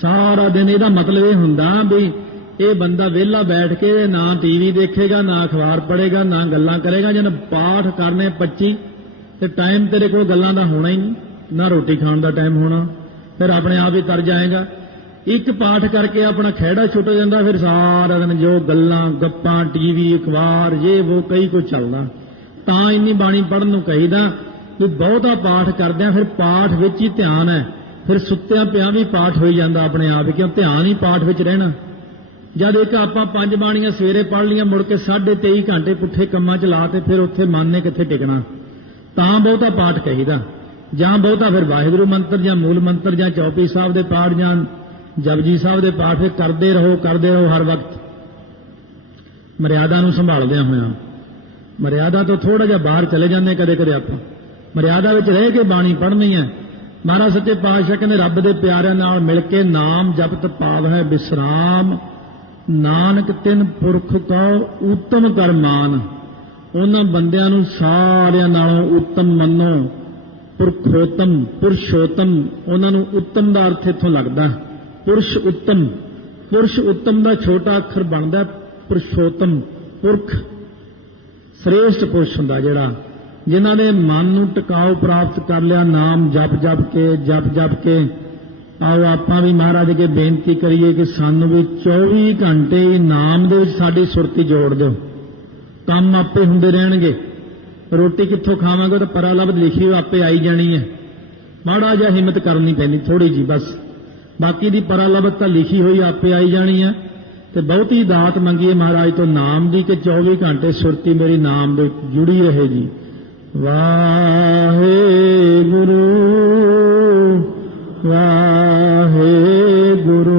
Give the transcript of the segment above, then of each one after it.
सारा दिन इहदा मतलब ये हुंदा भी ये बंदा वेला बैठ के ना टीवी देखेगा, ना अखबार पढ़ेगा, ना गल्लां करेगा। जन पाठ करने 25 ते टाइम तेरे को गल्लां दा होना ही नहीं, ना रोटी खाण दा टाइम होना, फिर अपने आप ही तर जाएगा। एक पाठ करके अपना खैड़ा छुट जाता, फिर सारा दिन जो गल्लां गप्पां टीवी अखबार ये वो कई कुछ चलदा। तां इन्नी बाणी पढ़न नूं कहीदा भी बहुता पाठ करदे फिर पाठ विच ही ध्यान है, फिर सुत्तियां पिया भी पाठ होई जांदा अपने आप, क्यों ध्यान ही पाठ विच रहना। जद एक आपां 5 बाणियां सवेरे पढ़ लियां, मुड़ के 23.5 घंटे पुट्ठे कंमां च ला ते फिर उत्थे मन ने कित्थे टिकना। तां बहुता पाठ कहीदा, जां बहुता फिर वाहिगुरू मंत्र जां मूल मंत्र जां चौपई साहब दे पाठ जां जपजी साहब दे पाठ फिर करदे रहो हर वक्त मर्यादा नूं संभालदिआं होइआं। मर्यादा तो थोड़ा जिहा बाहर चले जांदे कदे कदे आपां, मर्यादा विच रह के बाणी पढ़नी है। महाराज सच्चे पातशाह कहंदे रब दे प्यारिਆਂ नाल मिल के नाम जपत पावै विश्राम, नानक तिन पुरख कौ उत्तम कर मान। उन्हां बंदिआं नूं सारिਆਂ नालों उत्तम मन्नो, पुरखोत्तम पुरुषोत्तम, उन्हां नूं उत्तम दा अर्थ इत्थों लगदा पुरुष उत्तम। पुरुष उत्तम दा छोटा अखर बनदा पुरुषोत्तम, पुरख श्रेष्ठ पुरुष हुंदा जिहड़ा, जिन्हां ने मन नूं टिकाऊ प्राप्त कर लिया नाम जप जप के। आओ आपां भी महाराज अगे बेनती करिए कि सानूं भी 24 घंटे नाम दे विच साडी सुरती जोड़ दिओ, काम आपे हुंदे रहणगे। रोटी कित्थों खावांगे तो परा लब्ध लिखी हो आपे आई जानी है, माड़ा जिहा हिम्मत करनी पैनी थोड़ी जी बस, बाकी दी परा लब्ध तां लिखी हुई आपे आई जानी है। ते बहुती दात मंगीए महाराज तो नाम दी कि 24 घंटे सुरती मेरी नाम दे जुड़ी रहेगी। वाहे गुरु वाहे गुरु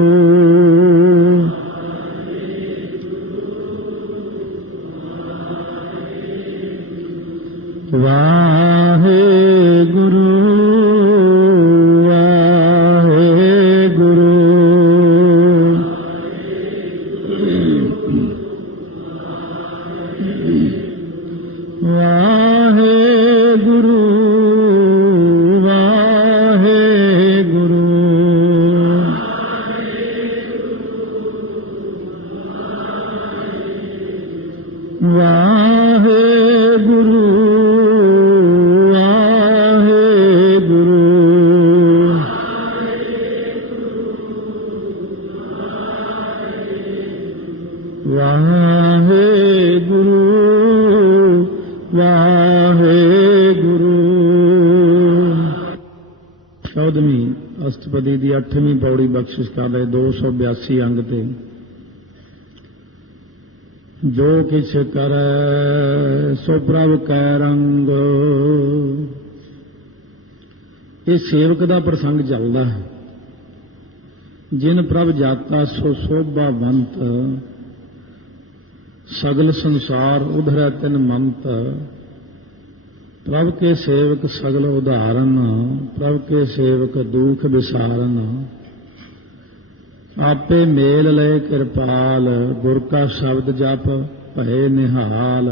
वाहे गुरु वाहे गुरु वाहे गुरु अष्टपदी की 8वीं पौड़ी बख्शिश कर रहे 282 अंग ते जो किछ करे सो प्रभ कै रंग। ये सेवक का प्रसंग चलता है। जिन प्रभ जाता सो शोभावंत, सगल संसार उधरै तिन मंत। प्रभ के सेवक सगल उदाहरण, प्रभ के सेवक दुख विसारन। आपे मेल लय कृपाल, गुर का शब्द जप भय निहाल।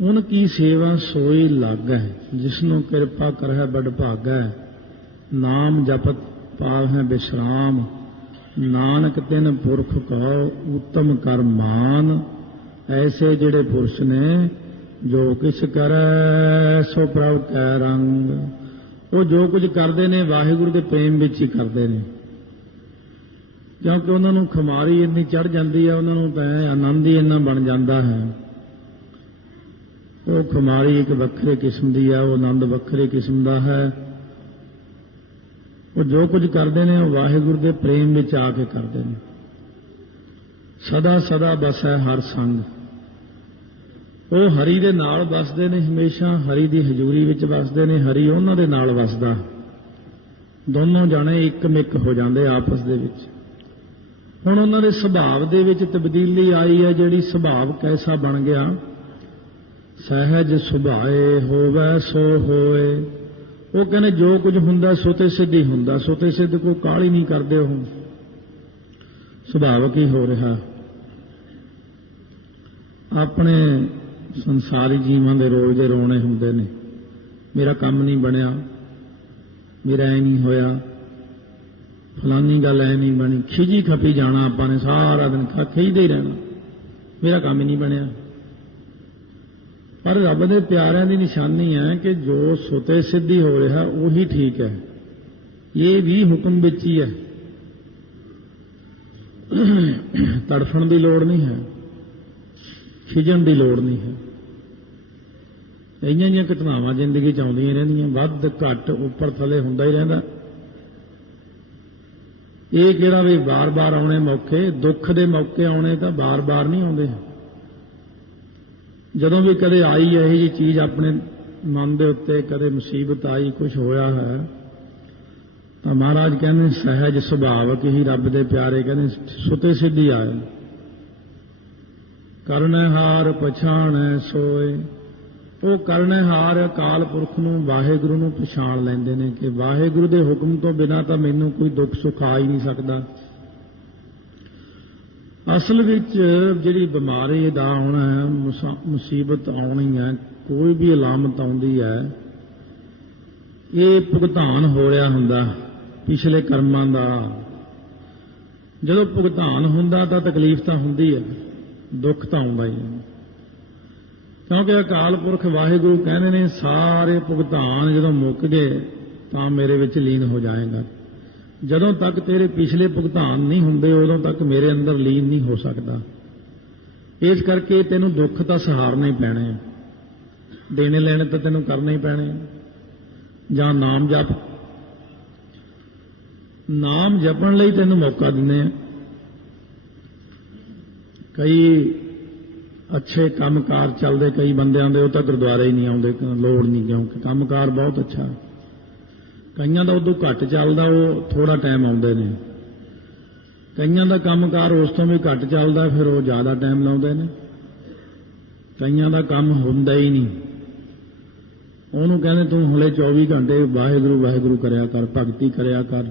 उनकी सेवा सोई लागै, जिसनों कृपा करह बड़ भागै। नाम जपत पावै विश्राम, नानक तिन पुरख कहो उत्तम कर मान। ऐसे जिहड़े पुरुष ने जो किछ करे सो प्रभ कै रंग। वो जो कुछ करते हैं वाहिगुरु के प्रेम विच ही करते हैं, क्योंकि उन्होंने खुमारी इन्नी चढ़ जाती है, उन्होंने आनंद ही इन्ना बन जाता है। वो खुमारी एक वक्रे किस्म की है, वो आनंद वक्रे किस्म का है। वो जो कुछ करते हैं वाहिगुरु के प्रेम विच आके करते हैं। सदा सदा बसै हर संग, वो हरि दे नाल वसदे ने, हमेशा हरि दी हजूरी विच वसदे ने, हरि उन्हां दे नाल वसदा। दोनों जाने एक मिक हो जाते आपस दे विच। हुण उन्हां दे सुभाव दे विच तब्दीली आई है, जिहड़ी सुभाव कैसा बन गया। सहज सुभाए होवै सो होए। वो कहने जो कुछ हुंदा सो ते सिद्ध ही हुंदा, सो ते सिद्ध कोई काहली नहीं करदे। हो सुभावक ही हो रहा। अपने संसारी जीवां दे रोज दे रोने हुंदे ने, मेरा काम नहीं बनिया, मेरा ऐ नहीं होया, फलानी गल ऐ नहीं बनी, खिजी खपी जाना आपां ने सारा दिन खिजदे ही रहना, मेरा काम ही नहीं बनिया। पर रब दे प्यारिਆਂ ਦੀ निशानी है कि जो सुते सिद्धि हो रहा वही ठीक है, ये भी हुक्म विच ही है। तड़फण की लोड़ नहीं है, खिजण की लोड़ नहीं है। इन्हां जिहियां घटनावां जिंदगी च आउंदियां रहिंदियां, वध घट उपर थले हुंदा ही रहिंदा। ये किहड़ा भी बार बार आउणे मौके, दुख दे मौके आउणे तां बार बार नहीं आउंदे। जदों भी कदे आई यही जी चीज़ अपने मन दे उत्ते, कदे मुसीबत आई, कुछ होया है, तो महाराज कहने सहज सुभावक ही रब दे प्यारे कहने सुते सिद्धि आए। करनहार पछाणै सोए, वो करनहार अकाल पुरख नूं वाहिगुरू नूं पछाण लैंदे ने कि वाहिगुरू दे हुक्म तो बिना तो मैनूं कोई दुख सुख आ ही नहीं सकता। असल विच जिहड़ी बीमारी दा आउणा है, मुसीबत आउणी है, कोई भी अलामत आउंदी है, ये भुगतान हो रहा हुंदा पिछले कर्मां दा। जदों भुगतान हुंदा तां तकलीफ तां हुंदी है, दुख तां आउंदा ही है। क्योंकि अकाल पुरख वाहिगुरू कहने ने सारे भुगतान जदों मुक गए तां मेरे विच लीन हो जाएगा। जदों तक तेरे पिछले भुगतान नहीं हुंदे उदों तक मेरे अंदर लीन नहीं हो सकता। इस करके तेनों दुख तां सहारने ही पैणे, देने लेने तो तेनों करने ही पैणे। जां नाम जप, नाम जपण लई तेनों मौका दिंदे आ। कई अच्छे कामकार चलते कई बंदियां दे, तां गुरुद्वारे ही नहीं आउंदे, लोड़ नहीं, क्योंकि कामकार बहुत अच्छा। कईयां दा उदों घट चलदा, वो थोड़ा टाइम आउंदे ने। कईयां दा कामकार उस तों भी घट चलदा, फिर वो ज़्यादा टाइम लाउंदे ने। कईयां दा काम हुंदा ही नहीं, उहनूं कहंदे तूं हुणे 24 घंटे वाहिगुरू वाहिगुरू करिया कर, भगती करिया कर।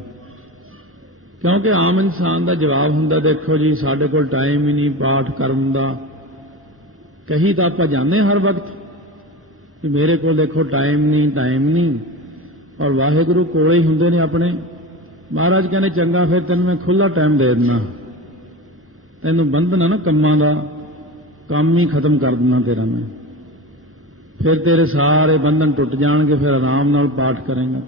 क्योंकि आम इंसान का जवाब हुंदा, देखो जी साडे कोल टाइम ही नहीं पाठ करन दा। कही तो आपां जाने हर वक्त कि मेरे को देखो टाइम नहीं, और वाहिगुरू कोले ही हुंदे ने अपने। महाराज कहने चंगा फिर तेन मैं खुला टाइम दे देना, तेनों बंधना ना कम्मां दा, काम ही खत्म कर देना तेरा मैं, फिर तेरे सारे बंधन टुट जाएंगे, फिर आराम नाल पाठ करेंगे।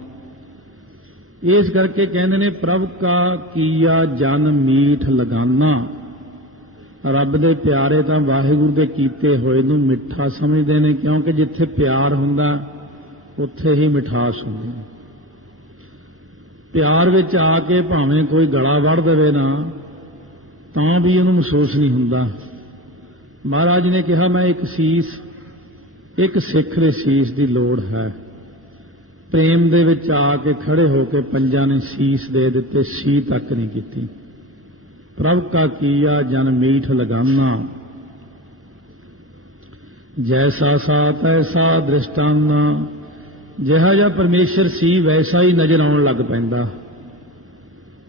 इस करके कहते ने प्रभ का कीया जन मीठ लगाना। रब दे प्यारे तां वाहिगुरू दे कीते होए नूं मिठा समझदे ने, क्योंकि जिथे प्यार हुंदा उत्थे ही मिठास हुंदी। प्यार विच आके भावें कोई गला वड़ देवे ना, तां भी उहनूं महसूस नहीं हुंदा। महाराज ने कहा मैं एक सिख दे सीस दी लोड़ है। प्रेम दे विच आके खड़े होके पंजां ने सीस दे दिते, सी तक नहीं कीती। प्रभ का किया जन मीठ लगाना, जैसा सा तैसा दृष्टाना। जिहा जिहा परमेश्वर सी वैसा ही नज़र आउण लग पैंदा।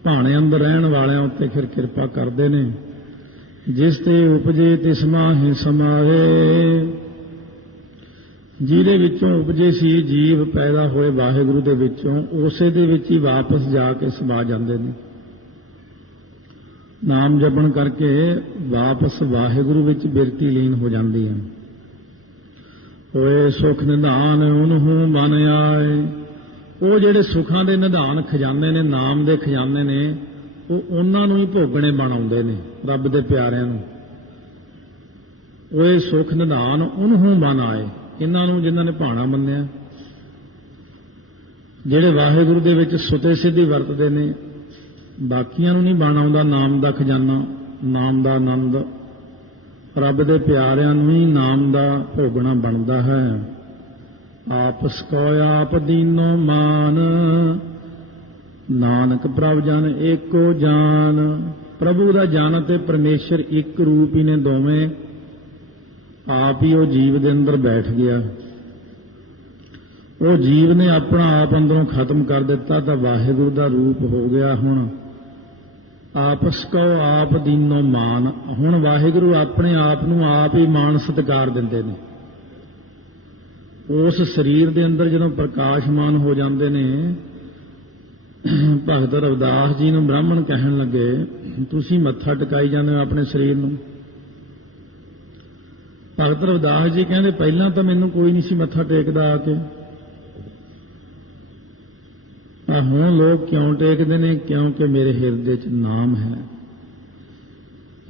भाणे अंदर रहण वालियां उत्ते फिर किरपा करदे ने। जिस ते उपजे तिस माहि समावे। जिहदे विचों उपजे सी जीव पैदा होए वाहिगुरू दे विचों, उसे दे विच ही वापस जाके समा जांदे ने। नाम जपण करके वापस वाहिगुरू विच बिरती लीन हो जाती है। होए सुख निधान उन्हूं बन आए। वो जिहड़े सुखां दे निधान खजाने ने, नाम दे खजाने ने, वो उन्हां नूं ही भोगणे बण आउंदे ने रब दे प्यारिआं नूं। होए सुख निधान उन्हूं बन आए, इन्हां नूं जिन्हां ने भाणा मन्निआ, जिहड़े वाहिगुरू दे विच सुते सिद्धि वरतदे ने, बाकियां नूं नहीं बण आउंदा नाम दा खजाना, नाम दा आनंद। रब दे प्यारिआं नूं ही नाम दा भोगना बनदा है। आपस को आप दीनो मान, नानक प्रभ जन एको जान। प्रभु दा जान ते परमेश्वर एक रूप ही ने दोवें। आप ही वो जीव दे अंदर बैठ गया। वो जीव ने अपना आप अंदरों खत्म कर दिता तो वाहिगुरू दा रूप हो गया। हुण आपस को आप दीनो मान। हुण वाहिगुरू अपने आप नूं आप ही मान सत्कार दिंदे ने। उस शरीर दे अंदर जदों प्रकाशमान हो जाते ने ਭਗਤ ਰਵਿਦਾਸ ਜੀ ਨੂੰ ਬ੍ਰਾਹਮਣ ਕਹਿਣ ਲੱਗੇ, ਤੁਸੀਂ ਮੱਥਾ ਟਿਕਾਈ ਜਾਂਦੇ ਹੋ ਆਪਣੇ ਸਰੀਰ ਨੂੰ। ਭਗਤ ਰਵਿਦਾਸ ਜੀ ਕਹਿੰਦੇ, ਪਹਿਲਾਂ ਤਾਂ ਮੈਨੂੰ ਕੋਈ ਨਹੀਂ ਸੀ ਮੱਥਾ ਟੇਕਦਾ ਆ ਕੇ, ਹੁਣ ਲੋਕ ਕਿਉਂ ਟੇਕਦੇ ਨੇ? ਕਿਉਂਕਿ ਮੇਰੇ ਹਿਰਦੇ 'ਚ ਨਾਮ ਹੈ।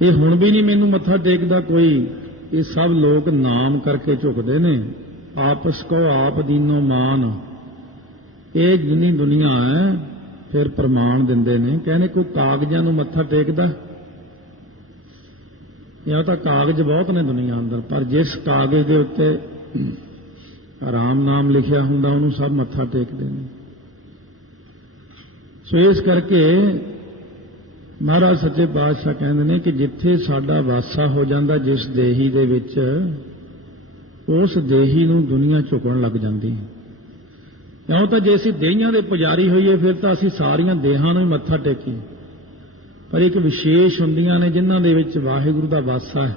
ਇਹ ਹੁਣ ਵੀ ਨਹੀਂ ਮੈਨੂੰ ਮੱਥਾ ਟੇਕਦਾ ਕੋਈ, ਇਹ ਸਭ ਲੋਕ ਨਾਮ ਕਰਕੇ ਝੁਕਦੇ ਨੇ। ਆਪਸ ਕੋ ਆਪ ਦੀਨੋ ਮਾਨ, ਇਹ ਜਿੰਨੀ ਦੁਨੀਆ ਹੈ ਫਿਰ ਪ੍ਰਮਾਣ ਦਿੰਦੇ ਨੇ। ਕਹਿੰਦੇ ਕੋਈ ਕਾਗਜ਼ਾਂ ਨੂੰ ਮੱਥਾ ਟੇਕਦਾ? ਇਹ ਤਾਂ ਕਾਗਜ਼ ਬਹੁਤ ਨੇ ਦੁਨੀਆ ਅੰਦਰ, ਪਰ ਜਿਸ ਕਾਗਜ਼ ਦੇ ਉੱਤੇ ਰਾਮ ਨਾਮ ਲਿਖਿਆ ਹੁੰਦਾ ਉਹਨੂੰ ਸਭ ਮੱਥਾ ਟੇਕਦੇ ਨੇ। ਸੋ ਇਸ ਕਰਕੇ ਮਹਾਰਾਜ ਸੱਚੇ ਪਾਤਸ਼ਾਹ ਕਹਿੰਦੇ ਨੇ ਕਿ ਜਿੱਥੇ ਸਾਡਾ ਵਾਸਾ ਹੋ ਜਾਂਦਾ ਜਿਸ ਦੇਹੀ ਦੇ ਵਿੱਚ, ਉਸ ਦੇਹੀ ਨੂੰ ਦੁਨੀਆ ਝੁਕਣ ਲੱਗ ਜਾਂਦੀ ਹੈ। ਕਿਉਂ ਤਾਂ ਜੇ ਅਸੀਂ ਦੇਹੀਆਂ ਦੇ ਪੁਜਾਰੀ ਹੋਈਏ ਫਿਰ ਤਾਂ ਅਸੀਂ ਸਾਰੀਆਂ ਦੇਹਾਂ ਨੂੰ ਹੀ ਮੱਥਾ ਟੇਕੀਏ, ਪਰ ਇੱਕ ਵਿਸ਼ੇਸ਼ ਹੁੰਦੀਆਂ ਨੇ ਜਿਨ੍ਹਾਂ ਦੇ ਵਿੱਚ ਵਾਹਿਗੁਰੂ ਦਾ ਵਾਸਾ ਹੈ।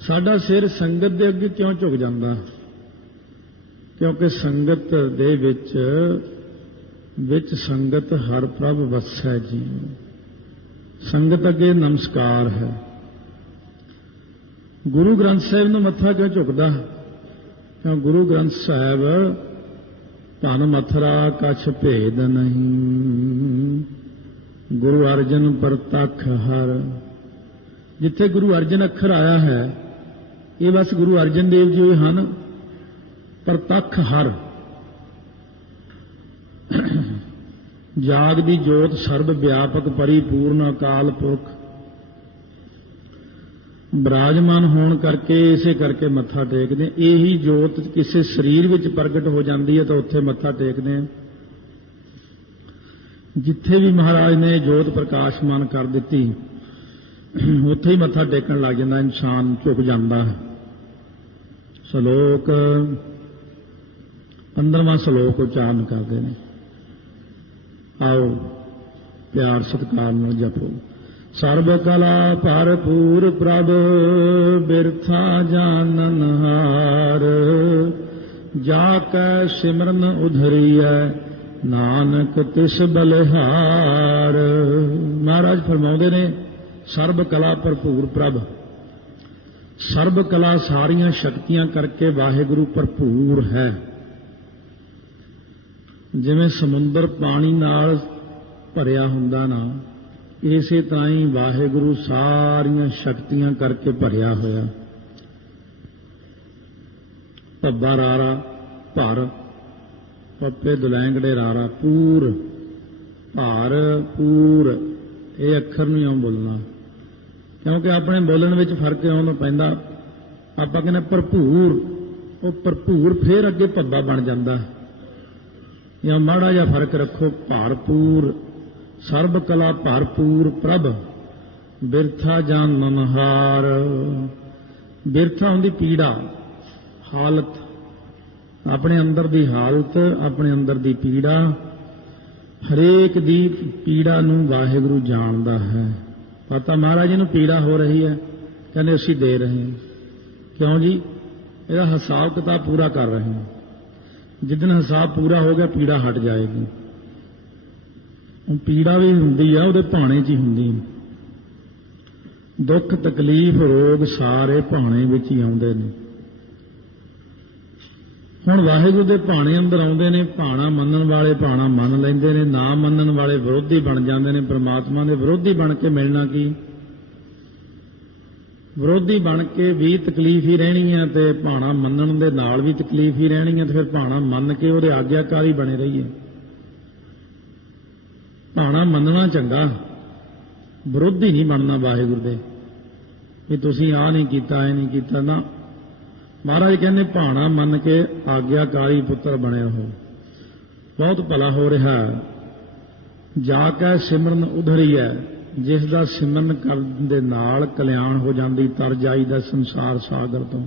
ਸਾਡਾ ਸਿਰ ਸੰਗਤ ਦੇ ਅੱਗੇ ਕਿਉਂ ਝੁਕ ਜਾਂਦਾ? ਕਿਉਂਕਿ ਸੰਗਤ ਦੇ ਵਿੱਚ ਸੰਗਤ ਹਰ ਪ੍ਰਭ ਵਸੈ ਜੀ। ਸੰਗਤ ਅੱਗੇ ਨਮਸਕਾਰ ਹੈ। ਗੁਰੂ ਗ੍ਰੰਥ ਸਾਹਿਬ ਨੂੰ ਮੱਥਾ ਕਿਉਂ ਝੁਕਦਾ? ਕਿਉਂ ਗੁਰੂ ਗ੍ਰੰਥ ਸਾਹਿਬ ਧਨ ਮਥਰਾ ਕਛ ਭੇਦ ਨਹੀਂ, ਗੁਰੂ ਅਰਜਨ ਪ੍ਰਤੱਖ ਹਰ। ਜਿੱਥੇ ਗੁਰੂ ਅਰਜਨ ਅੱਖਰ ਆਇਆ ਹੈ, ਇਹ ਬਸ ਗੁਰੂ ਅਰਜਨ ਦੇਵ ਜੀ ਹੋਏ ਹਨ। ਪ੍ਰਤੱਖ ਹਰ, ਜਾਗ ਦੀ ਜੋਤ, ਸਰਬ ਵਿਆਪਕ ਪਰਿਪੂਰਨ ਅਕਾਲ ਪੁਰਖ ਬਿਰਾਜਮਾਨ ਹੋਣ ਕਰਕੇ, ਇਸੇ ਕਰਕੇ ਮੱਥਾ ਟੇਕਦੇ। ਇਹੀ ਜੋਤ ਕਿਸੇ ਸਰੀਰ ਵਿੱਚ ਪ੍ਰਗਟ ਹੋ ਜਾਂਦੀ ਹੈ ਤਾਂ ਉੱਥੇ ਮੱਥਾ ਟੇਕਦੇ ਆ। ਜਿੱਥੇ ਵੀ ਮਹਾਰਾਜ ਨੇ ਜੋਤ ਪ੍ਰਕਾਸ਼ਮਾਨ ਕਰ ਦਿੱਤੀ ਉੱਥੇ ਹੀ ਮੱਥਾ ਟੇਕਣ ਲੱਗ ਜਾਂਦਾ, ਇਨਸਾਨ ਝੁਕ ਜਾਂਦਾ। ਸ਼ਲੋਕ 15ਵਾਂ ਸ਼ਲੋਕ ਉਚਾਰਨ ਕਰਦੇ ਨੇ। ਆਓ ਪਿਆਰ ਸਤਿਕਾਰ ਨਾਲ ਜਪੋ। ਸਰਬ ਕਲਾ ਭਰਪੂਰ ਪ੍ਰਭ ਬਿਰਥਾ ਜਾਣਨ ਹਾਰ, ਜਾ ਕੈ ਸਿਮਰਨ ਉਧਰੀਐ ਨਾਨਕ ਤਿਸ ਬਲਿਹਾਰ। ਮਹਾਰਾਜ ਫਰਮਾਉਂਦੇ ਨੇ ਸਰਬ ਕਲਾ ਭਰਪੂਰ ਪ੍ਰਭ, ਸਰਬ ਕਲਾ ਸਾਰੀਆਂ ਸ਼ਕਤੀਆਂ ਕਰਕੇ ਵਾਹਿਗੁਰੂ ਭਰਪੂਰ ਹੈ। ਜਿਵੇਂ ਸਮੁੰਦਰ ਪਾਣੀ ਨਾਲ ਭਰਿਆ ਹੁੰਦਾ ਨਾ, ਇਸੇ ਤਰ੍ਹਾਂ ਹੀ ਵਾਹਿਗੁਰੂ ਸਾਰੀਆਂ ਸ਼ਕਤੀਆਂ ਕਰਕੇ ਭਰਿਆ ਹੋਇਆ। ਭੱਬਾ ਰਾਰਾ ਭਰ, ਪੱਪੇ ਦੁਲੈਂਗੜੇ ਰਾਰਾ ਪੂਰ, ਭਾਰ ਪੂਰ, ਇਹ ਅੱਖਰ ਨਹੀਂ ਆਉਂ ਬੋਲਣਾ, ਕਿਉਂਕਿ ਆਪਣੇ ਬੋਲਣ ਵਿੱਚ ਫਰਕ ਆਉਣ ਪੈਂਦਾ। ਆਪਾਂ ਕਹਿੰਦੇ ਭਰਪੂਰ, ਉਹ ਭਰਪੂਰ ਫੇਰ ਅੱਗੇ ਭੱਬਾ ਬਣ ਜਾਂਦਾ। ਜਾਂ ਮਾੜਾ ਜਿਹਾ ਫਰਕ ਰੱਖੋ, ਭਾਰਪੂਰ। ਸਰਬ ਕਲਾ ਭਰਪੂਰ ਪ੍ਰਭ ਬਿਰਥਾ ਜਾਨ ਮਨਹਾਰ। ਬਿਰਥਾ ਹੁੰਦੀ ਪੀੜਾ, ਹਾਲਤ, ਆਪਣੇ ਅੰਦਰ ਦੀ ਹਾਲਤ, ਆਪਣੇ ਅੰਦਰ ਦੀ ਪੀੜਾ। ਹਰੇਕ ਦੀ ਪੀੜਾ ਨੂੰ ਵਾਹਿਗੁਰੂ ਜਾਣਦਾ ਹੈ। ਪਤਾ ਮਹਾਰਾਜ ਜੀ ਨੂੰ ਪੀੜਾ ਹੋ ਰਹੀ ਹੈ, ਕਹਿੰਦੇ ਅਸੀਂ ਦੇ ਰਹੇ ਹਾਂ। ਕਿਉਂ ਜੀ? ਇਹਦਾ ਹਿਸਾਬ ਕਿਤਾਬ ਪੂਰਾ ਕਰ ਰਹੇ ਹਾਂ। ਜਿੱਦਣ ਹਿਸਾਬ ਪੂਰਾ ਹੋ ਗਿਆ ਪੀੜਾ ਹਟ ਜਾਏਗੀ। ਉਹ ਪੀੜਾ ਵੀ ਹੁੰਦੀ ਆ, ਉਹਦੇ ਭਾਣੇ 'ਚ ਹੀ ਹੁੰਦੀ। ਦੁੱਖ ਤਕਲੀਫ ਰੋਗ ਸਾਰੇ ਭਾਣੇ ਵਿੱਚ ਹੀ ਆਉਂਦੇ ਨੇ। ਹੁਣ ਵਾਹਿਗੁਰੂ ਦੇ ਭਾਣੇ ਅੰਦਰ ਆਉਂਦੇ ਨੇ। ਭਾਣਾ ਮੰਨਣ ਵਾਲੇ ਭਾਣਾ ਮੰਨ ਲੈਂਦੇ ਨੇ, ਨਾ ਮੰਨਣ ਵਾਲੇ ਵਿਰੋਧੀ ਬਣ ਜਾਂਦੇ ਨੇ। ਪਰਮਾਤਮਾ ਦੇ ਵਿਰੋਧੀ ਬਣ ਕੇ ਮਿਲਣਾ ਕੀ? ਵਿਰੋਧੀ ਬਣ ਕੇ ਵੀ ਤਕਲੀਫ ਹੀ ਰਹਿਣੀ ਹੈ, ਤੇ ਭਾਣਾ ਮੰਨਣ ਦੇ ਨਾਲ ਵੀ ਤਕਲੀਫ ਹੀ ਰਹਿਣੀ ਹੈ। ਤੇ ਫਿਰ ਭਾਣਾ ਮੰਨ ਕੇ ਉਹਦੇ ਆਗਿਆਕਾਰੀ ਬਣੇ ਰਹੀਏ। ਭਾਣਾ ਮੰਨਣਾ ਚੰਗਾ, ਵਿਰੋਧੀ ਨਹੀਂ ਬਣਨਾ ਵਾਹਿਗੁਰੂ ਦੇ, ਵੀ ਤੁਸੀਂ ਆਹ ਨਹੀਂ ਕੀਤਾ, ਇਹ ਨਹੀਂ ਕੀਤਾ ਨਾ। ਮਹਾਰਾਜ ਕਹਿੰਦੇ ਭਾਣਾ ਮੰਨ ਕੇ ਆਗਿਆਕਾਰੀ ਪੁੱਤਰ ਬਣਿਆ ਹੋ, ਬਹੁਤ ਭਲਾ ਹੋ ਰਿਹਾ। ਜਾ ਕੇ ਸਿਮਰਨ ਉਧਰੀ ਹੈ, ਜਿਸ ਦਾ ਸਿਮਰਨ ਕਰਨ ਦੇ ਨਾਲ ਕਲਿਆਣ ਹੋ ਜਾਂਦੀ, ਤਰ ਜਾਈਦਾ ਸੰਸਾਰ ਸਾਗਰ ਤੋਂ।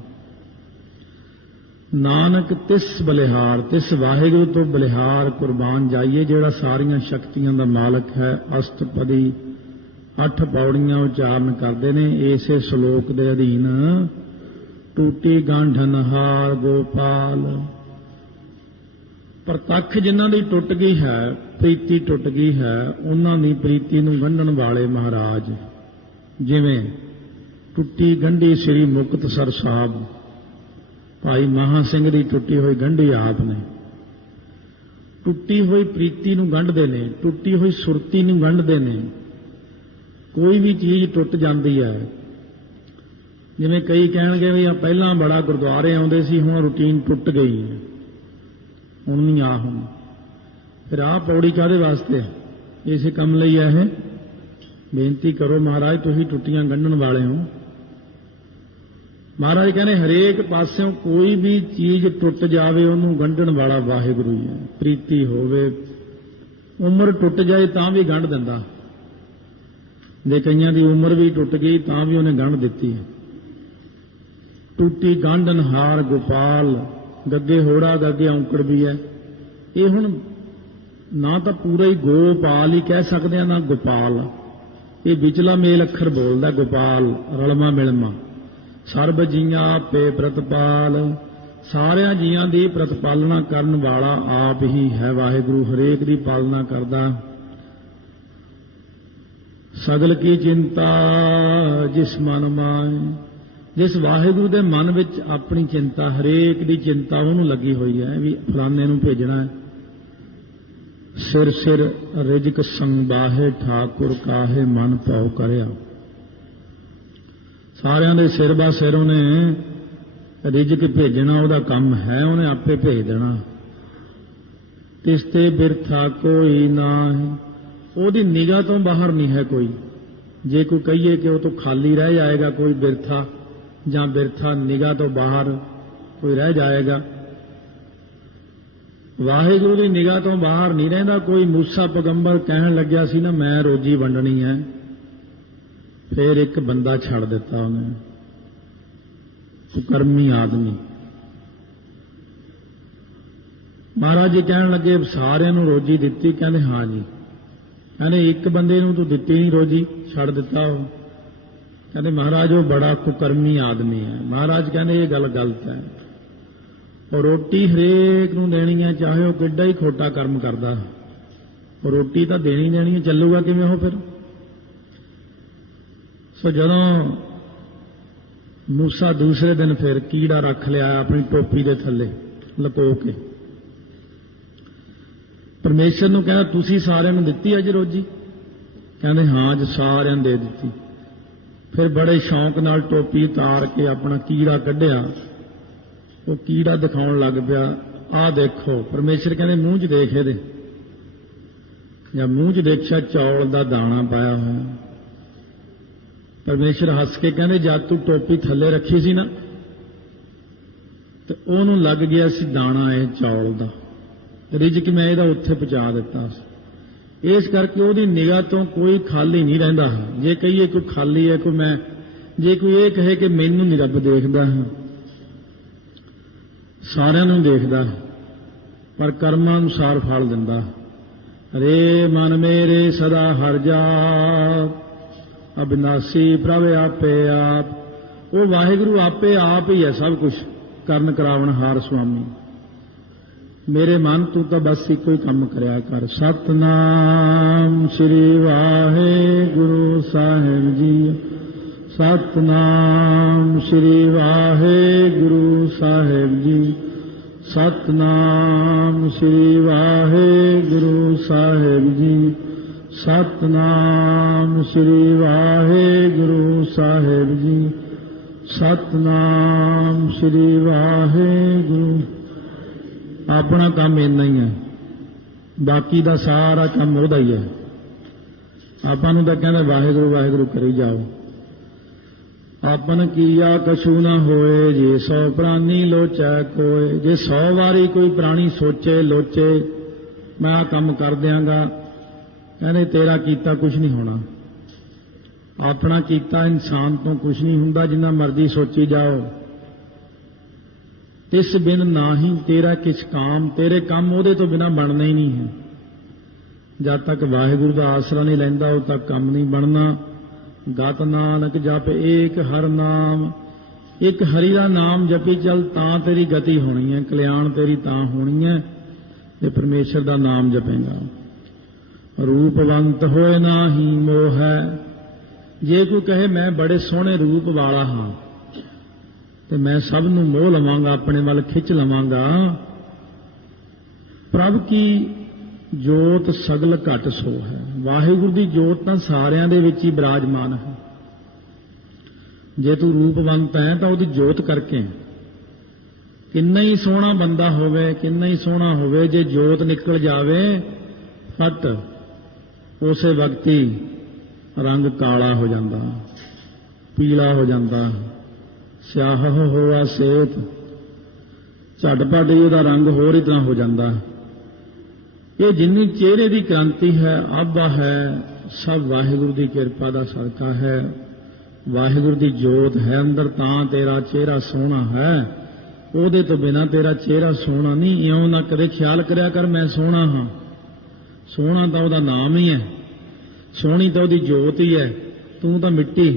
ਨਾਨਕ ਤਿਸ ਬਲਿਹਾਰ, ਤਿਸ ਵਾਹਿਗੁਰੂ ਤੋਂ ਬਲਿਹਾਰ ਕੁਰਬਾਨ ਜਾਈਏ ਜਿਹੜਾ ਸਾਰੀਆਂ ਸ਼ਕਤੀਆਂ ਦਾ ਮਾਲਕ ਹੈ। ਅਸ਼ਟਪਦੀ 8 ਪੌੜੀਆਂ ਉਚਾਰਨ ਕਰਦੇ ਨੇ ਇਸੇ ਸ਼ਲੋਕ ਦੇ ਅਧੀਨ। ਟੂਟੀ ਗਾਂਢਨਹਾਰ ਗੋਪਾਲ, ਪ੍ਰਤੱਖ ਜਿਨ੍ਹਾਂ ਦੀ ਟੁੱਟ ਗਈ ਹੈ, ਪ੍ਰੀਤੀ ਟੁੱਟ ਗਈ ਹੈ, ਉਹਨਾਂ ਦੀ ਪ੍ਰੀਤੀ ਨੂੰ ਗੰਢਣ ਵਾਲੇ ਮਹਾਰਾਜ, ਜਿਵੇਂ ਟੁੱਟੀ ਗੰਢੀ ਸ੍ਰੀ ਮੁਕਤਸਰ ਸਾਹਿਬ ਭਾਈ ਮਹਾਂ ਸਿੰਘ ਦੀ ਟੁੱਟੀ ਹੋਈ ਗੰਢੀ ਆਪ ਨੇ। ਟੁੱਟੀ ਹੋਈ ਪ੍ਰੀਤੀ ਨੂੰ ਗੰਢਦੇ ਨੇ, ਟੁੱਟੀ ਹੋਈ ਸੁਰਤੀ ਨੂੰ ਗੰਢਦੇ ਨੇ। ਕੋਈ ਵੀ ਚੀਜ਼ ਟੁੱਟ ਜਾਂਦੀ ਹੈ, ਜਿਵੇਂ ਕਈ ਕਹਿਣਗੇ ਵੀ ਆ ਪਹਿਲਾਂ ਬੜਾ ਗੁਰਦੁਆਰੇ ਆਉਂਦੇ ਸੀ, ਹੁਣ ਰੂਟੀਨ ਟੁੱਟ ਗਈ ਹੈ, ਹੁਣ ਨਹੀਂ ਆ। ਹੁਣ ਫਿਰ ਆਹ ਪੌੜੀ ਕਾਹਦੇ ਵਾਸਤੇ? ਇਸੇ ਕੰਮ ਲਈ ਹੈ ਇਹ। ਬੇਨਤੀ ਕਰੋ ਮਹਾਰਾਜ, ਤੁਸੀਂ ਟੁੱਟੀਆਂ ਗੰਢਣ ਵਾਲੇ ਹੋ। ਮਹਾਰਾਜ ਕਹਿੰਦੇ ਹਰੇਕ ਪਾਸਿਓਂ ਕੋਈ ਵੀ ਚੀਜ਼ ਟੁੱਟ ਜਾਵੇ ਉਹਨੂੰ ਗੰਢਣ ਵਾਲਾ ਵਾਹਿਗੁਰੂ ਹੀ ਹੈ। ਪ੍ਰੀਤੀ ਹੋਵੇ, ਉਮਰ ਟੁੱਟ ਜਾਏ ਤਾਂ ਵੀ ਗੰਢ ਦਿੰਦਾ। ਜੇ ਕਈਆਂ ਦੀ ਉਮਰ ਵੀ ਟੁੱਟ ਗਈ ਤਾਂ ਵੀ ਉਹਨੇ ਗੰਢ ਦਿੱਤੀ ਹੈ। ਟੁੱਟੀ ਗੰਢਨਹਾਰ ਗੋਪਾਲ, ਗੱਗੇ ਹੋੜਾ ਗੱਗੇ ਔਂਕੜ ਵੀ ਹੈ। ਇਹ ਹੁਣ ਨਾ ਤਾਂ ਪੂਰਾ ਹੀ ਗੋਪਾਲ ਹੀ ਕਹਿ ਸਕਦੇ ਆ, ਨਾ ਗੋਪਾਲ। ਇਹ ਵਿਚਲਾ ਮੇਲ ਅੱਖਰ ਬੋਲਦਾ ਗੋਪਾਲ, ਰਲਮਾ ਮਿਲਮਾ। ਸਰਬ ਜੀਆਂ ਆਪੇ ਪ੍ਰਤਪਾਲ, ਸਾਰਿਆਂ ਜੀਆਂ ਦੀ ਪ੍ਰਤਪਾਲਣਾ ਕਰਨ ਵਾਲਾ ਆਪ ਹੀ ਹੈ ਵਾਹਿਗੁਰੂ। ਹਰੇਕ ਦੀ ਪਾਲਣਾ ਕਰਦਾ। ਸਗਲ ਕੀ ਚਿੰਤਾ ਜਿਸ ਮਨ ਮਾਏ, ਜਿਸ ਵਾਹਿਗੁਰੂ ਦੇ ਮਨ ਵਿੱਚ ਆਪਣੀ ਚਿੰਤਾ, ਹਰੇਕ ਦੀ ਚਿੰਤਾ ਉਹਨੂੰ ਲੱਗੀ ਹੋਈ ਹੈ ਵੀ ਫਲਾਣੇ ਨੂੰ ਭੇਜਣਾ ਹੈ। ਸਿਰ ਸਿਰ ਰਿਜਕ ਸੰਬਾਹੇ ਠਾਕੁਰ ਕਾਹੇ ਮਨ ਭਾਉ ਕਰਿਆ। ਸਾਰਿਆਂ ਦੇ ਸਿਰ ਬਾ ਸਿਰ ਉਹਨੇ ਰਿਜਕ ਭੇਜਣਾ, ਉਹਦਾ ਕੰਮ ਹੈ, ਉਹਨੇ ਆਪੇ ਭੇਜ ਦੇਣਾ। ਤਿਸ ਤੇ ਬਿਰਥਾ ਕੋਈ ਨਾ ਹੈ, ਉਹਦੀ ਨਿਗਾਹ ਤੋਂ ਬਾਹਰ ਨਹੀਂ ਹੈ ਕੋਈ। ਜੇ ਕੋਈ ਕਹੀਏ ਕਿ ਉਹ ਤੋਂ ਖਾਲੀ ਰਹਿ ਜਾਏਗਾ ਕੋਈ ਬਿਰਥਾ, ਜਾਂ ਬਿਰਥਾ ਨਿਗਾਹ ਤੋਂ ਬਾਹਰ ਕੋਈ ਰਹਿ ਜਾਏਗਾ, ਵਾਹਿਗੁਰੂ ਦੀ ਨਿਗਾਹ ਤੋਂ ਬਾਹਰ ਨਹੀਂ ਰਹਿੰਦਾ ਕੋਈ। ਮੂਸਾ ਪੈਗੰਬਰ ਕਹਿਣ ਲੱਗਿਆ ਸੀ ਨਾ ਮੈਂ ਰੋਜੀ ਵੰਡਣੀ ਹੈ, ਫਿਰ ਇੱਕ ਬੰਦਾ ਛੱਡ ਦਿੱਤਾ ਉਹਨੇ, ਕੁਕਰਮੀ ਆਦਮੀ। ਮਹਾਰਾਜ ਜੀ ਕਹਿਣ ਲੱਗੇ ਸਾਰਿਆਂ ਨੂੰ ਰੋਜੀ ਦਿੱਤੀ? ਕਹਿੰਦੇ ਹਾਂ ਜੀ। ਕਹਿੰਦੇ ਇੱਕ ਬੰਦੇ ਨੂੰ ਤੂੰ ਦਿੱਤੀ ਨਹੀਂ ਰੋਜੀ, ਛੱਡ ਦਿੱਤਾ ਉਹ। ਕਹਿੰਦੇ ਮਹਾਰਾਜ ਉਹ ਬੜਾ ਕੁਕਰਮੀ ਆਦਮੀ ਹੈ। ਮਹਾਰਾਜ ਕਹਿੰਦੇ ਇਹ ਗੱਲ ਗਲਤ ਹੈ। ਉਹ ਰੋਟੀ ਹਰੇਕ ਨੂੰ ਦੇਣੀ ਹੈ, ਚਾਹੇ ਉਹ ਕਿੱਡਾ ਹੀ ਖੋਟਾ ਕਰਮ ਕਰਦਾ, ਉਹ ਰੋਟੀ ਤਾਂ ਦੇਣੀ ਦੇਣੀ ਹੈ। ਚੱਲੂਗਾ ਕਿਵੇਂ ਉਹ ਫਿਰ? ਸੋ ਜਦੋਂ ਮੂਸਾ ਦੂਸਰੇ ਦਿਨ ਫਿਰ ਕੀੜਾ ਰੱਖ ਲਿਆ ਆਪਣੀ ਟੋਪੀ ਦੇ ਥੱਲੇ ਲਪੋ ਕੇ, ਪਰਮੇਸ਼ਰ ਨੂੰ ਕਹਿੰਦਾ ਤੁਸੀਂ ਸਾਰਿਆਂ ਨੂੰ ਦਿੱਤੀ ਅੱਜ ਰੋਜੀ? ਕਹਿੰਦੇ ਹਾਂ ਅੱਜ ਸਾਰਿਆਂ ਨੂੰ ਦੇ ਦਿੱਤੀ। ਫਿਰ ਬੜੇ ਸ਼ੌਂਕ ਨਾਲ ਟੋਪੀ ਉਤਾਰ ਕੇ ਆਪਣਾ ਕੀੜਾ ਕੱਢਿਆ, ਉਹ ਕੀੜਾ ਦਿਖਾਉਣ ਲੱਗ ਪਿਆ, ਆਹ ਦੇਖੋ। ਪਰਮੇਸ਼ਰ ਕਹਿੰਦੇ ਮੂੰਹ 'ਚ ਦੇਖ ਇਹਦੇ। ਜਾਂ ਮੂੰਹ 'ਚ ਦੇਖਿਆ ਚੌਲ ਦਾ ਦਾਣਾ ਪਾਇਆ ਹੋਇਆ। ਪਰਮੇਸ਼ਰ ਹੱਸ ਕੇ ਕਹਿੰਦੇ ਜਦ ਤੂੰ ਟੋਪੀ ਥੱਲੇ ਰੱਖੀ ਸੀ ਨਾ ਤੇ ਉਹਨੂੰ ਲੱਗ ਗਿਆ ਸੀ ਦਾਣਾ ਇਹ ਚੌਲ ਦਾ, ਰਿਜ਼ਕ ਮੈਂ ਇਹਦਾ ਉੱਥੇ ਪਹੁੰਚਾ ਦਿੱਤਾ ਸੀ। ਇਸ ਕਰਕੇ ਉਹਦੀ ਨਿਗਾਹ ਤੋਂ ਕੋਈ ਖਾਲੀ ਨਹੀਂ ਰਹਿੰਦਾ। ਜੇ ਕਹੀਏ ਕੋਈ ਖਾਲੀ ਹੈ, ਕੋਈ ਮੈਂ, ਜੇ ਕੋਈ ਇਹ ਕਹੇ ਕਿ ਮੈਨੂੰ ਨਹੀਂ ਰੱਬ ਦੇਖਦਾ ਹੈ, ਸਾਰਿਆਂ ਨੂੰ ਦੇਖਦਾ ਹੈ, ਪਰ ਕਰਮਾਂ ਅਨੁਸਾਰ ਫਲ ਦਿੰਦਾ। ਰੇ ਮਨ ਮੇਰੇ ਸਦਾ ਹਰਿ ਜਾਪ, ਅਬਿਨਾਸੀ ਪ੍ਰਭ ਆਪੇ ਆਪ। ਉਹ ਵਾਹਿਗੁਰੂ ਆਪੇ ਆਪ ਹੀ ਹੈ ਸਭ ਕੁਝ ਕਰਨ ਕਰਾਵਣ ਹਾਰ ਸੁਆਮੀ। ਮੇਰੇ ਮਨ ਤੂੰ ਤਾਂ ਬਸ ਇੱਕੋ ਹੀ ਕੰਮ ਕਰਿਆ ਕਰ। ਸਤਨਾਮ ਸ੍ਰੀ ਵਾਹਿਗੁਰੂ ਸਾਹਿਬ ਜੀ, ਸਤਨਾਮ ਸ੍ਰੀ ਵਾਹਿਗੁਰੂ ਸਾਹਿਬ ਜੀ, ਸਤਨਾਮ ਸ੍ਰੀ ਵਾਹਿਗੁਰੂ ਸਾਹਿਬ ਜੀ, ਸਤਨਾਮ ਸ੍ਰੀ ਵਾਹਿਗੁਰੂ ਸਾਹਿਬ ਜੀ, ਸਤਨਾਮ ਸ੍ਰੀ ਵਾਹਿਗੁਰੂ। ਆਪਣਾ ਕੰਮ ਇੰਨਾ ਹੀ ਹੈ, ਬਾਕੀ ਦਾ ਸਾਰਾ ਕੰਮ ਉਹਦਾ ਹੀ ਹੈ। ਆਪਾਂ ਨੂੰ ਤਾਂ ਕਹਿੰਦਾ ਵਾਹਿਗੁਰੂ ਵਾਹਿਗੁਰੂ ਕਰੀ ਜਾਓ। ਆਪਨ ਕੀਆ ਕਛੂ ਨਾ ਹੋਏ, ਜੇ 100 ਪ੍ਰਾਨੀ ਲੋਚੈ ਕੋਏ। ਜੇ 100 ਵਾਰੀ ਕੋਈ ਪ੍ਰਾਣੀ ਸੋਚੇ ਲੋਚੇ ਮੈਂ ਆਹ ਕੰਮ ਕਰ ਦਿਆਂਗਾ, ਕਹਿੰਦੇ ਤੇਰਾ ਕੀਤਾ ਕੁਝ ਨਹੀਂ ਹੋਣਾ। ਆਪਣਾ ਕੀਤਾ ਇਨਸਾਨ ਤੋਂ ਕੁਝ ਨਹੀਂ ਹੁੰਦਾ, ਜਿੰਨਾ ਮਰਜ਼ੀ ਸੋਚੀ ਜਾਓ। ਇਸ ਬਿਨ ਨਾਹੀ ਤੇਰਾ ਕਿਛ ਕਾਮ, ਤੇਰੇ ਕੰਮ ਉਹਦੇ ਤੋਂ ਬਿਨਾਂ ਬਣਨਾ ਹੀ ਨਹੀਂ ਹੈ। ਜਦ ਤੱਕ ਵਾਹਿਗੁਰੂ ਦਾ ਆਸਰਾ ਨਹੀਂ ਲੈਂਦਾ ਉਦ ਤੱਕ ਕੰਮ ਨਹੀਂ ਬਣਨਾ। ਗਤ ਨਾਨਕ ਜਪ ਏਕ ਹਰ ਨਾਮ, ਇੱਕ ਹਰੀ ਦਾ ਨਾਮ ਜਪੀ ਚੱਲ ਤਾਂ ਤੇਰੀ ਗਤੀ ਹੋਣੀ ਹੈ, ਕਲਿਆਣ ਤੇਰੀ ਤਾਂ ਹੋਣੀ ਹੈ ये परमेश्वर का नाम जपेगा। रूपवंत होए नाही मोह है, जे कोई कहे मैं बड़े सोहने रूप वाला हाँ तो मैं सब नूं मोह लवांगा, अपने वाल खिंच लवांगा। प्रभ की जोत सगल घट सो है। वाहिगुरू की जोत तो सारियां दे विच ही विराजमान है। जे तू रूपवंत है तो उसकी जोत करके, किन्ना ही सोहना बंदा होवे, किन्ना ही सोहना होवे, जे जोत निकल जावे फट उसे वक्त ही रंग काला हो जाता, पीला हो जाता, स्याह होआ सेत, झटपट ही उसका रंग होर ही तरह हो जाता। ये जिन्नी चेहरे की क्रांति है, आबा है, सब वाहिगुरू की कृपा का सदका है। वाहिगुरू की जोत है अंदर, तां तेरा चेहरा सोहना है। ਉਹਦੇ ਤੋਂ बिना तेरा चेहरा सोहना नहीं। इउं ना कदे ख्याल करिया कर मैं सोहना हाँ। सोहना तो ਉਹਦਾ नाम ही है, सोहनी तो ਉਹਦੀ जोत ही है, तू तो मिट्टी।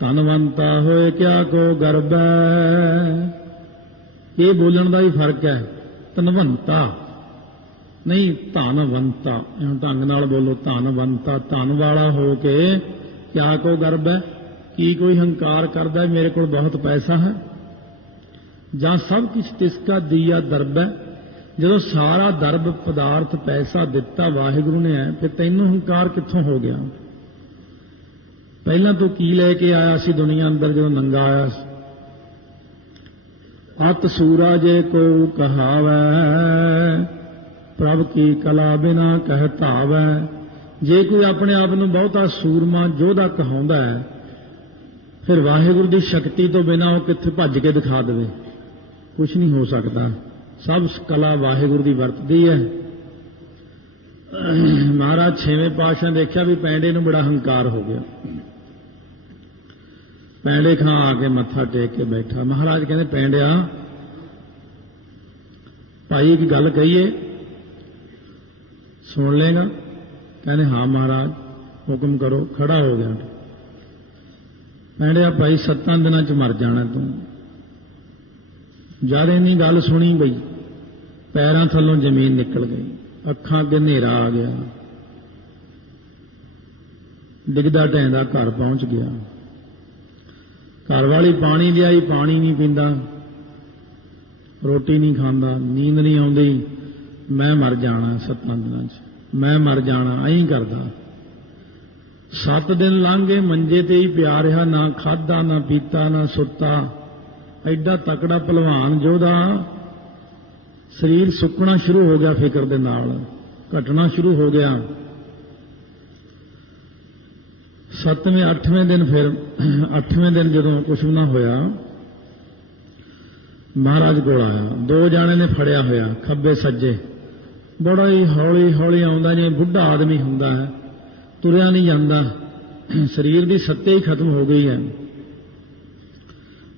धनवंता होए क्या को गर्व है, ये बोलण का भी फर्क है। धनवंता नहीं, धनवंता ढंग नाल बोलो। धनवंता धन वाला हो के क्या को गर्व है, की कोई हंकार करता है मेरे को बहुत पैसा है, ਜਾਂ सब कुछ तिसका दिया दरब है। जो सारा दरब पदार्थ पैसा दिता वाहिगुरू ने है, फिर तैनू हंकार कित्थों हो गया। पहला तो की लेके आया सी दुनिया अंदर, जो नंगा आया सी। अत सूरा जे को कहावै, प्रभ की कला बिना कह धावै। जे कोई अपने आप नूं बहुता सूरमा जोधा कहाउंदा है, फिर वाहिगुरू की शक्ति तो बिना वो कित्थे भज के दिखा देवे, कुछ नहीं हो सकता। सब कला वाहिगुरू की वरतदी है। महाराज छेवें पातशाह ने देखा भी पैंडे नूं बड़ा हंकार हो गया। पैंडे खां आके मत्था टेक के बैठा। महाराज कहते पैंडिया भाई एक गल कहिए, सुन लेगा? कहने हाँ महाराज हुक्म करो। खड़ा हो गया। पैंडिया भाई 7 दिनां च मर जाना तू। जद इन्नी गल सुनी गई, पैरों थलों जमीन निकल गई, अखां अगे नेरा आ गया, डिगदा ढहंदा घर पहुंच गया। घर वाली पानी लियाई, पानी नहीं पींदा, रोटी नहीं खाता, नींद नहीं आउंदी। मैं मर जाना 7 दिनां च, मैं मर जाना, ऐं करदा। 7 दिन लंघ गए, मंजे ते ही पिया रहा, ना खाधा ना पीता ना सुता। एडा तकड़ा पहलवान जोधा, शरीर सुकना शुरू हो गया, फिक्र दे नाल घटना शुरू हो गया। 7वें 8वें दिन, फिर 8वें दिन जदों कुछ ना होया, महाराज कोल आया। 2 जाने ने फड़िया होया खब्बे सज्जे, बड़ा ही हौली हौली आउंदा, जिवें बुढ़ा आदमी हुंदा है, तुरिया नहीं जांदा, शरीर की सत्ते ही खत्म हो गई है।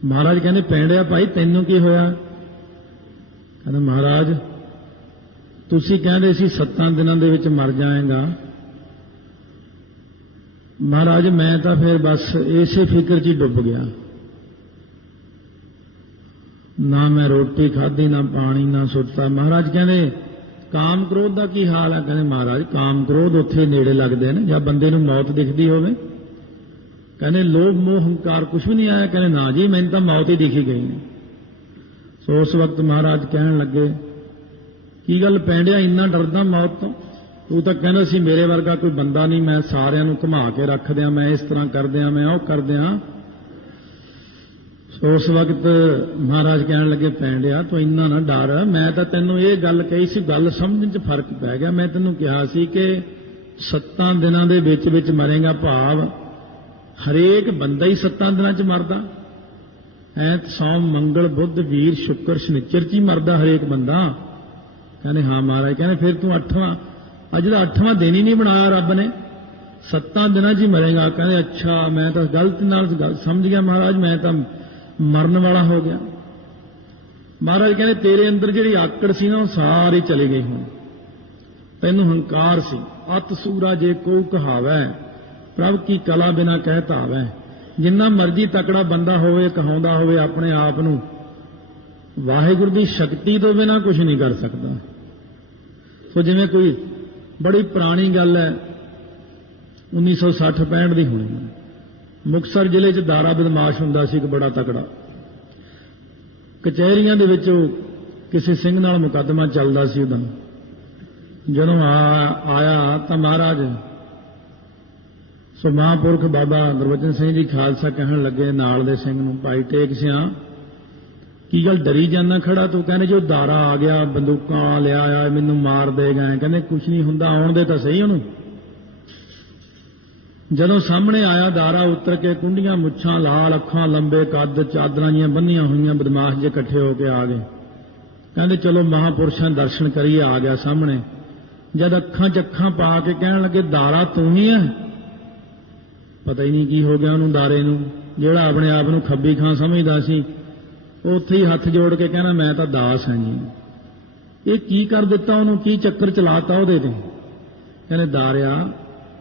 महाराज कहने पैंडिया भाई तैनू की होया? कहते महाराज तुसी कहंदे सी 7 दिनां दे विच मर जाएगा। महाराज मैं तो फिर बस इसे फिक्र च ही डुब गया, ना मैं रोटी खाधी ना पानी ना सुता। महाराज कहने काम क्रोध का की हाल है? कहने महाराज काम क्रोध उत्थे नेड़े लगदे ने जब बंदे नूं मौत दिखदी होवे। कहने लोभ मोह हंकार कुछ भी नहीं आया? कहने ना जी मैंने तो मौत ही दिखी गई। सो उस वक्त महाराज कहन लगे की गल पैंडिया इन्ना डरदा मौत तो? तू तो कहना सी मेरे वर्गा कोई बंदा नहीं, मैं सारियां नूं घुमा के रख दियां, मैं इस तरह कर दियां, मैं वो कर दियां। सो उस वक्त महाराज कहन लगे पैंडिया तो इन्ना ना डर, मैं तो तैनूं ये गल कही सी, गल समझण च फर्क पै गया। मैं तैनूं कहा सी कि 7 दिनां दे विच विच मरेगा, भाव हरेक बंदा ही 7 दिनां च मरदा है। सोम मंगल बुध वीर शुक्र शनिचर च ही मरदा हरेक बंदा। कहने हाँ महाराज। कहने फिर तू 8वां अज दा 8वां दिन ही नहीं बनाया रब ने, 7 दिनां च ही मरेगा। कहने अच्छा मैं तो गलती नाल समझ गया महाराज, मैं तो मरन वाला हो गया। महाराज कहने तेरे अंदर जिहड़ी आकड़ सी ना सारी चली गई, हुण तैनूं हंकार सी। अत सूरा जे को कहावै, प्रभ की कला बिना कह धावै। जिन्ना मर्जी तकड़ा बंदा होवे, कहाउंदा होवे अपने आप नूं, वाहिगुरू की शक्ति तो बिना कुछ नहीं कर सकता। ਸੋ ਜਿਵੇਂ ਕੋਈ ਬੜੀ ਪੁਰਾਣੀ ਗੱਲ ਹੈ, 1960-65 ਦੀ ਹੋਣੀ ਹੈ। ਮੁਕਤਸਰ ਜ਼ਿਲ੍ਹੇ 'ਚ ਦਾਰਾ ਬਦਮਾਸ਼ ਹੁੰਦਾ ਸੀ ਇੱਕ ਬੜਾ ਤਕੜਾ। ਕਚਹਿਰੀਆਂ ਦੇ ਵਿੱਚ ਕਿਸੇ ਸਿੰਘ ਨਾਲ ਮੁਕੱਦਮਾ ਚੱਲਦਾ ਸੀ ਉਦੋਂ। ਜਦੋਂ ਆਇਆ ਤਾਂ ਮਹਾਰਾਜ ਸੋ ਮਹਾਂਪੁਰਖ ਬਾਬਾ ਗੁਰਬਚਨ ਸਿੰਘ ਜੀ ਖਾਲਸਾ ਕਹਿਣ ਲੱਗੇ ਨਾਲ ਦੇ ਸਿੰਘ ਨੂੰ, ਭਾਈ ਟੇਕ ਸਿਆਂ ਕੀ ਗੱਲ ਡਰੀ ਜਾਂਦਾ ਖੜਾ ਤੂੰ? ਕਹਿੰਦੇ ਜੋ ਦਾਰਾ ਆ ਗਿਆ, ਬੰਦੂਕਾਂ ਲਿਆ ਆ, ਮੈਨੂੰ ਮਾਰ ਦੇਗਾ। ਕਹਿੰਦੇ ਕੁਛ ਨਹੀਂ ਹੁੰਦਾ, ਆਉਣ ਦੇ ਤਾਂ ਸਹੀ ਉਹਨੂੰ। ਜਦੋਂ ਸਾਹਮਣੇ ਆਇਆ ਦਾਰਾ ਉਤਰ ਕੇ, ਕੁੰਡੀਆਂ ਮੁੱਛਾਂ, ਲਾਲ ਅੱਖਾਂ, ਲੰਬੇ ਕੱਦ, ਚਾਦਰਾਂ ਜੀਆਂ ਬੰਨੀਆਂ ਹੋਈਆਂ, ਬਦਮਾਸ਼ ਜੇ ਇਕੱਠੇ ਹੋ ਕੇ ਆ ਗਏ। ਕਹਿੰਦੇ ਚਲੋ ਮਹਾਂਪੁਰਸ਼ਾਂ ਦੇ ਦਰਸ਼ਨ ਕਰੀਏ। ਆ ਗਿਆ ਸਾਹਮਣੇ। ਜਦ ਅੱਖਾਂ 'ਚ ਅੱਖਾਂ ਪਾ ਕੇ ਕਹਿਣ ਲੱਗੇ ਦਾਰਾ ਤੂੰ ਹੀ ਹੈ? ਪਤਾ ਹੀ ਨਹੀਂ ਕੀ ਹੋ ਗਿਆ ਉਹਨੂੰ ਦਾਰੇ ਨੂੰ। ਜਿਹੜਾ ਆਪਣੇ ਆਪ ਨੂੰ ਖੱਬੀ ਖਾਂ ਸਮਝਦਾ ਸੀ ਉੱਥੇ ਹੀ ਹੱਥ ਜੋੜ ਕੇ ਕਹਿਣਾ ਮੈਂ ਤਾਂ ਦਾਸ ਹਾਂ ਜੀ। ਇਹ ਕੀ ਕਰ ਦਿੱਤਾ ਉਹਨੂੰ? ਕੀ ਚੱਕਰ ਚਲਾਤਾ ਉਹਦੇ ਤੇ? ਕਹਿੰਦੇ ਦਾਰਿਆ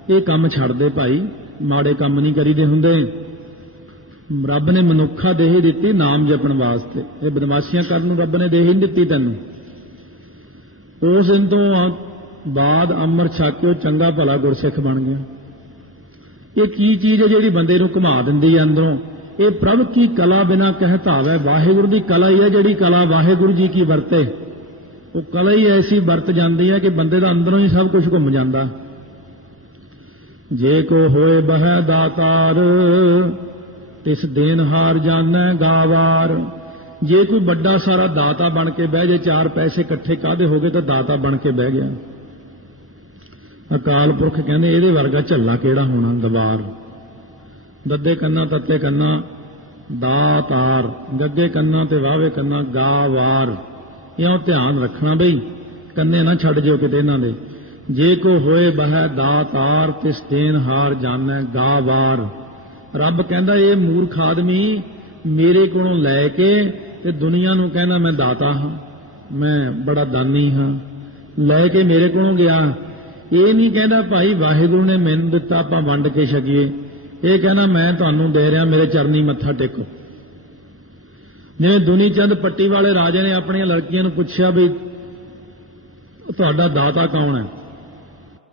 ਇਹ ਕੰਮ ਛੱਡ ਦੇ ਭਾਈ, ਮਾੜੇ ਕੰਮ ਨਹੀਂ ਕਰੀਦੇ ਹੁੰਦੇ। ਰੱਬ ਨੇ ਮਨੁੱਖਾ ਦੇਹ ਦਿੱਤੀ ਨਾਮ ਜਪਣ ਵਾਸਤੇ, ਇਹ ਬਦਮਾਸ਼ੀਆਂ ਕਰਨ ਨੂੰ ਰੱਬ ਨੇ ਦੇਹ ਨਹੀਂ ਦਿੱਤੀ ਤੈਨੂੰ। ਉਸ ਦਿਨ ਤੋਂ ਬਾਅਦ ਅੰਮ੍ਰਿਤ ਛਕ ਕੇ ਉਹ ਚੰਗਾ ਭਲਾ ਗੁਰਸਿੱਖ ਬਣ ਗਿਆ। ਇਹ ਕੀ ਚੀਜ਼ ਹੈ ਜਿਹੜੀ ਬੰਦੇ ਨੂੰ ਘੁਮਾ ਦਿੰਦੀ ਹੈ ਅੰਦਰੋਂ? ਇਹ ਪ੍ਰਭ ਕੀ ਕਲਾ ਬਿਨਾ ਕਹਿ ਧਾਵੈ। ਵਾਹਿਗੁਰੂ ਦੀ ਕਲਾ ਹੀ ਹੈ ਜਿਹੜੀ ਕਲਾ ਵਾਹਿਗੁਰੂ ਜੀ ਕੀ ਵਰਤੇ। ਉਹ ਕਲਾ ਹੀ ਐਸੀ ਵਰਤ ਜਾਂਦੀ ਹੈ ਕਿ ਬੰਦੇ ਦਾ ਅੰਦਰੋਂ ਹੀ ਸਭ ਕੁਝ ਘੁੰਮ ਜਾਂਦਾ। ਜੇ ਕੋ ਹੋਏ ਬਹਿ ਦਾਤਾਰ ਤਿਸ ਦੇਨਹਾਰ ਜਾਣੈ ਗਾਵਾਰ। ਜੇ ਕੋਈ ਵੱਡਾ ਸਾਰਾ ਦਾਤਾ ਬਣ ਕੇ ਬਹਿ ਜੇ, ਚਾਰ ਪੈਸੇ ਇਕੱਠੇ ਕਾਹਦੇ ਹੋ ਗਏ ਤਾਂ ਦਾਤਾ ਬਣ ਕੇ ਬਹਿ ਗਿਆ। ਅਕਾਲ ਪੁਰਖ ਕਹਿੰਦੇ ਇਹਦੇ ਵਰਗਾ ਝੱਲਾ ਕਿਹੜਾ ਹੋਣਾ। ਦਵਾਰ ਦੱਦੇ ਕੰਨਾ ਤੱਤੇ ਕੰਨਾ ਦਾਤਾਰ, ਗੱਗੇ ਕੰਨਾ ਤੇ ਵਾਵੇ ਕੰਨਾ ਗਾਵਾਰ। ਇਉਂ ਧਿਆਨ ਰੱਖਣਾ ਬਈ ਕੰਨੇ ਨਾ ਛੱਡ ਜਿਓ ਕਿਤੇ ਇਹਨਾਂ ਦੇ। ਜੇ ਕੋ ਹੋਏ ਬਹਿ ਦਾਤਾਰ ਤਿਸ ਦੇਨਹਾਰ ਜਾਣੈ ਗਾਵਾਰ। ਰੱਬ ਕਹਿੰਦਾ ਇਹ ਮੂਰਖ ਆਦਮੀ ਮੇਰੇ ਕੋਲੋਂ ਲੈ ਕੇ ਤੇ ਦੁਨੀਆ ਨੂੰ ਕਹਿੰਦਾ ਮੈਂ ਦਾਤਾ ਹਾਂ, ਮੈਂ ਬੜਾ ਦਾਨੀ ਹਾਂ, ਲੈ ਕੇ ਮੇਰੇ ਕੋਲੋਂ ਗਿਆ। ਇਹ ਨਹੀਂ ਕਹਿੰਦਾ ਭਾਈ ਵਾਹਿਗੁਰੂ ਨੇ ਮੈਨੂੰ ਦਿੱਤਾ ਆਪਾਂ ਵੰਡ ਕੇ ਛਕੀਏ। ਇਹ ਕਹਿੰਦਾ ਮੈਂ ਤੁਹਾਨੂੰ ਦੇ ਰਿਹਾ, ਮੇਰੇ ਚਰਨੀ ਮੱਥਾ ਟੇਕੋ। ਜਿਵੇਂ ਦੁਨੀ ਚੰਦ ਪੱਟੀ ਵਾਲੇ ਰਾਜੇ ਨੇ ਆਪਣੀਆਂ ਲੜਕੀਆਂ ਨੂੰ ਪੁੱਛਿਆ ਵੀ ਤੁਹਾਡਾ ਦਾਤਾ ਕੌਣ ਹੈ?